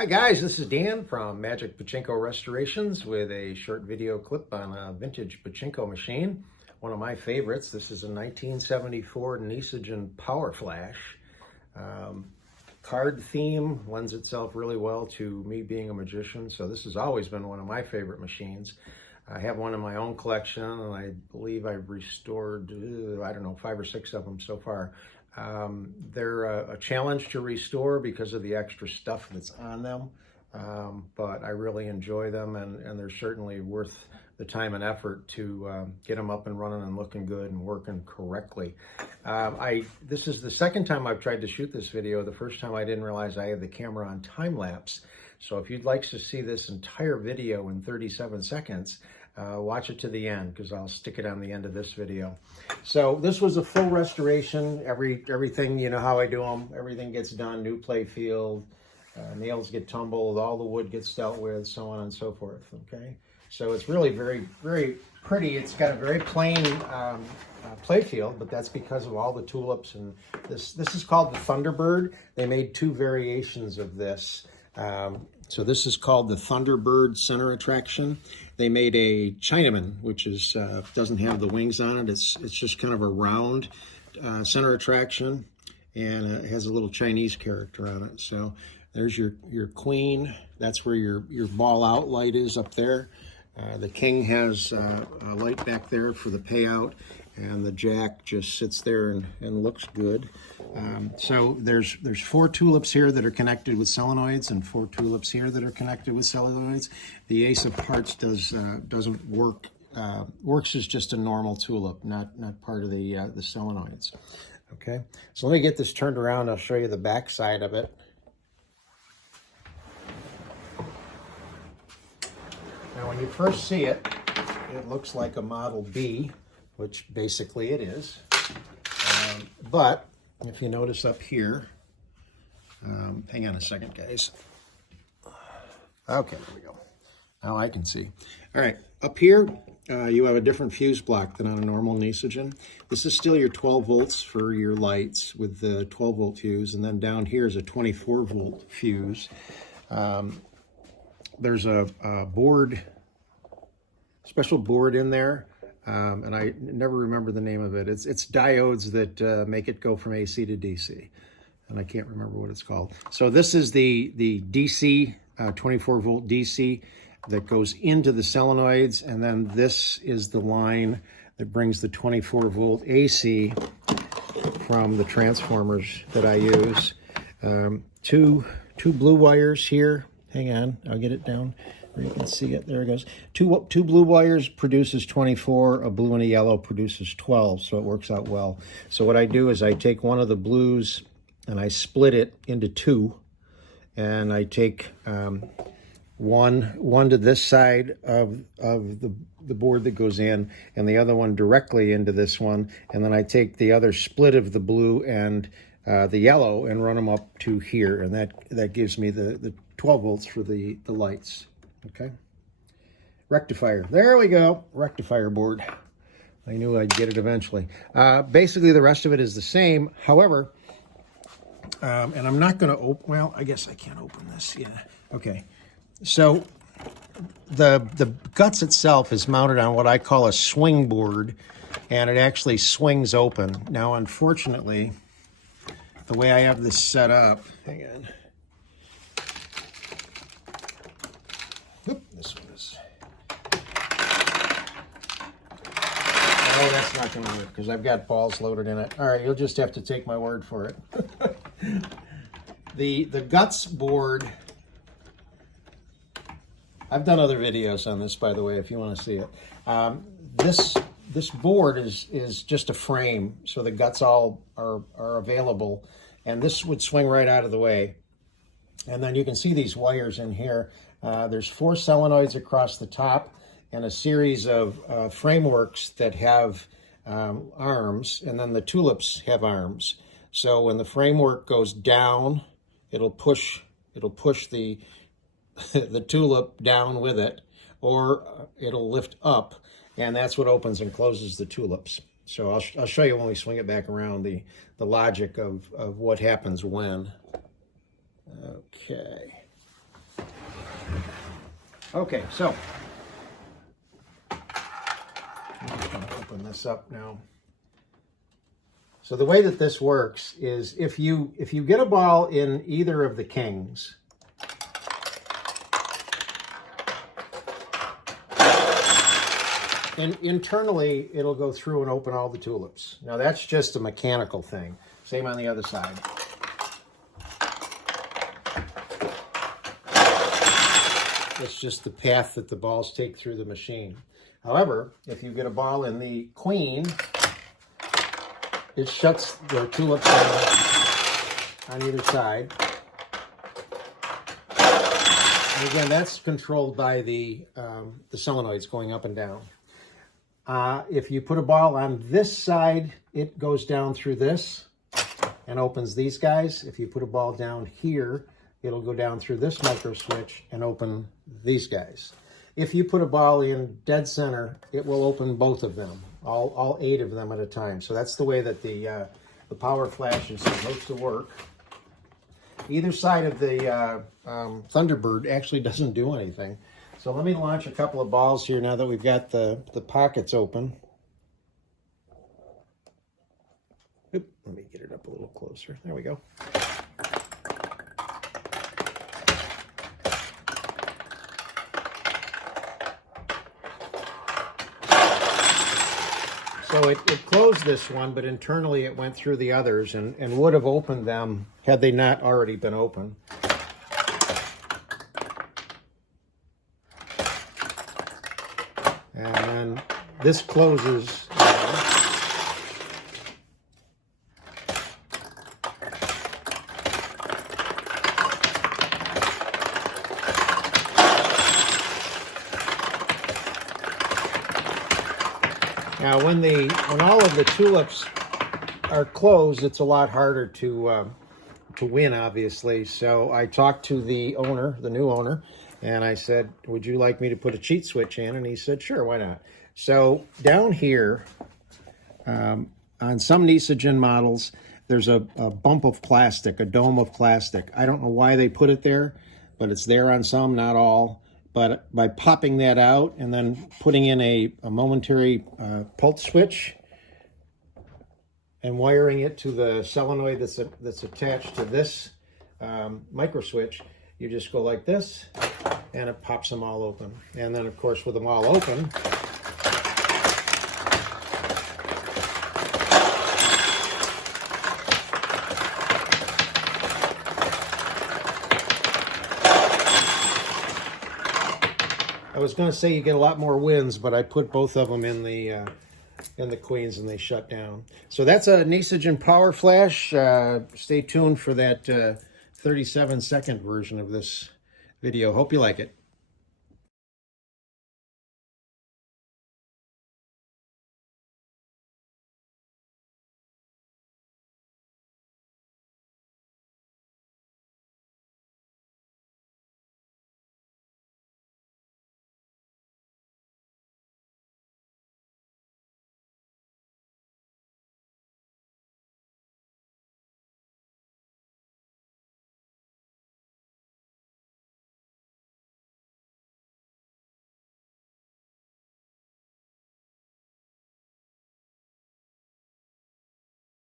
Hi guys, this is Dan from Magic Pachinko Restorations with a short video clip on a vintage pachinko machine. One of my favorites. This is a 1974 Nishijin Power Flash. Card theme lends itself really well to me being a magician, so this has always been one of my favorite machines. I have one in my own collection, and I believe I've restored, I don't know, 5 or 6 of them so far. They're a challenge to restore because of the extra stuff that's on them, but I really enjoy them, and they're certainly worth the time and effort to get them up and running and looking good and working correctly. This is the second time I've tried to shoot this video. The first time I didn't realize I had the camera on time-lapse. So if you'd like to see this entire video in 37 seconds, watch it to the end because I'll stick it on the end of this video. So this was a full restoration. Everything, you know how I do them. Everything gets done, new play field, nails get tumbled, all the wood gets dealt with, so on and so forth, okay? So it's really very, very pretty. It's got a very plain play field, but that's because of all the tulips. And this is called the Thunderbird. They made 2 variations of this. So this is called the Thunderbird center attraction. They made a Chinaman, which is doesn't have the wings on it. It's just kind of a round center attraction, and it has a little Chinese character on it. So there's your queen. That's where your ball out light is up there. The king has a light back there for the payout, and the jack just sits there and looks good. So there's 4 tulips here that are connected with solenoids, and 4 tulips here that are connected with solenoids. The ace of hearts doesn't work. Works as just a normal tulip, not part of the solenoids. Okay, so let me get this turned around. I'll show you the back side of it. Now, when you first see it, it looks like a Model B, which basically it is. But if you notice up here, hang on a second, guys. Okay, there we go. Now I can see. All right, up here, you have a different fuse block than on a normal Nishijin. This is still your 12 volts for your lights with the 12 volt fuse, and then down here is a 24 volt fuse. There's a special board in there, and I never remember the name of it. It's diodes that make it go from AC to DC, and I can't remember what it's called. So this is the DC, 24 volt DC that goes into the solenoids, and then this is the line that brings the 24 volt AC from the transformers that I use. Two blue wires here. Hang on, I'll get it down where you can see it. There it goes. Two blue wires produces 24, a blue and a yellow produces 12, so it works out well. So what I do is I take one of the blues and I split it into 2, and I take one to this side of the board that goes in, and the other one directly into this one, and then I take the other split of the blue and the yellow and run them up to here, and that gives me the 12 volts for the lights. Okay, rectifier, there we go, rectifier board. I knew I'd get it eventually. Basically the rest of it is the same, however, and I'm not going to open, well, I guess I can't open this, yeah. Okay, so the guts itself is mounted on what I call a swing board, and it actually swings open. Now, unfortunately, the way I have this set up, hang on. Oop, this one is. Oh, that's not going to work because I've got balls loaded in it. All right, you'll just have to take my word for it. The guts board, I've done other videos on this, by the way, if you want to see it. This board is just a frame, so the guts all are available, and this would swing right out of the way. And then you can see these wires in here. There's 4 solenoids across the top and a series of frameworks that have arms, and then the tulips have arms. So when the framework goes down, it'll push the the tulip down with it, or it'll lift up, and that's what opens and closes the tulips. So I'll show you when we swing it back around the logic of what happens when. Okay. Okay, so I'm just going to open this up now. So the way that this works is if you get a ball in either of the kings, and internally it'll go through and open all the tulips. Now that's just a mechanical thing. Same on the other side. It's just the path that the balls take through the machine. However, if you get a ball in the queen, it shuts the tulips on either side. And again, that's controlled by the solenoids going up and down. If you put a ball on this side, it goes down through this and opens these guys. If you put a ball down here, it'll go down through this micro switch and open these guys. If you put a ball in dead center, it will open both of them, all 8 of them at a time. So that's the way that the power flash is supposed to work. Either side of the Thunderbird actually doesn't do anything. So let me launch a couple of balls here now that we've got the pockets open. Oop, let me get it up a little closer. There we go. So it closed this one, but internally it went through the others and would have opened them had they not already been open. And then this closes. Now, when all of the tulips are closed, it's a lot harder to win, obviously. So I talked to the owner, the new owner, and I said, "Would you like me to put a cheat switch in?" And he said, "Sure, why not?" So down here, on some Nishijin models, there's a bump of plastic, a dome of plastic. I don't know why they put it there, but it's there on some, not all. But by popping that out and then putting in a momentary pulse switch and wiring it to the solenoid that's attached to this micro switch, you just go like this and it pops them all open. And then, of course, with them all open, I was going to say you get a lot more wins, but I put both of them in the queens and they shut down. So that's a Nishijin Power Flash. Stay tuned for that 37-second version of this video. Hope you like it.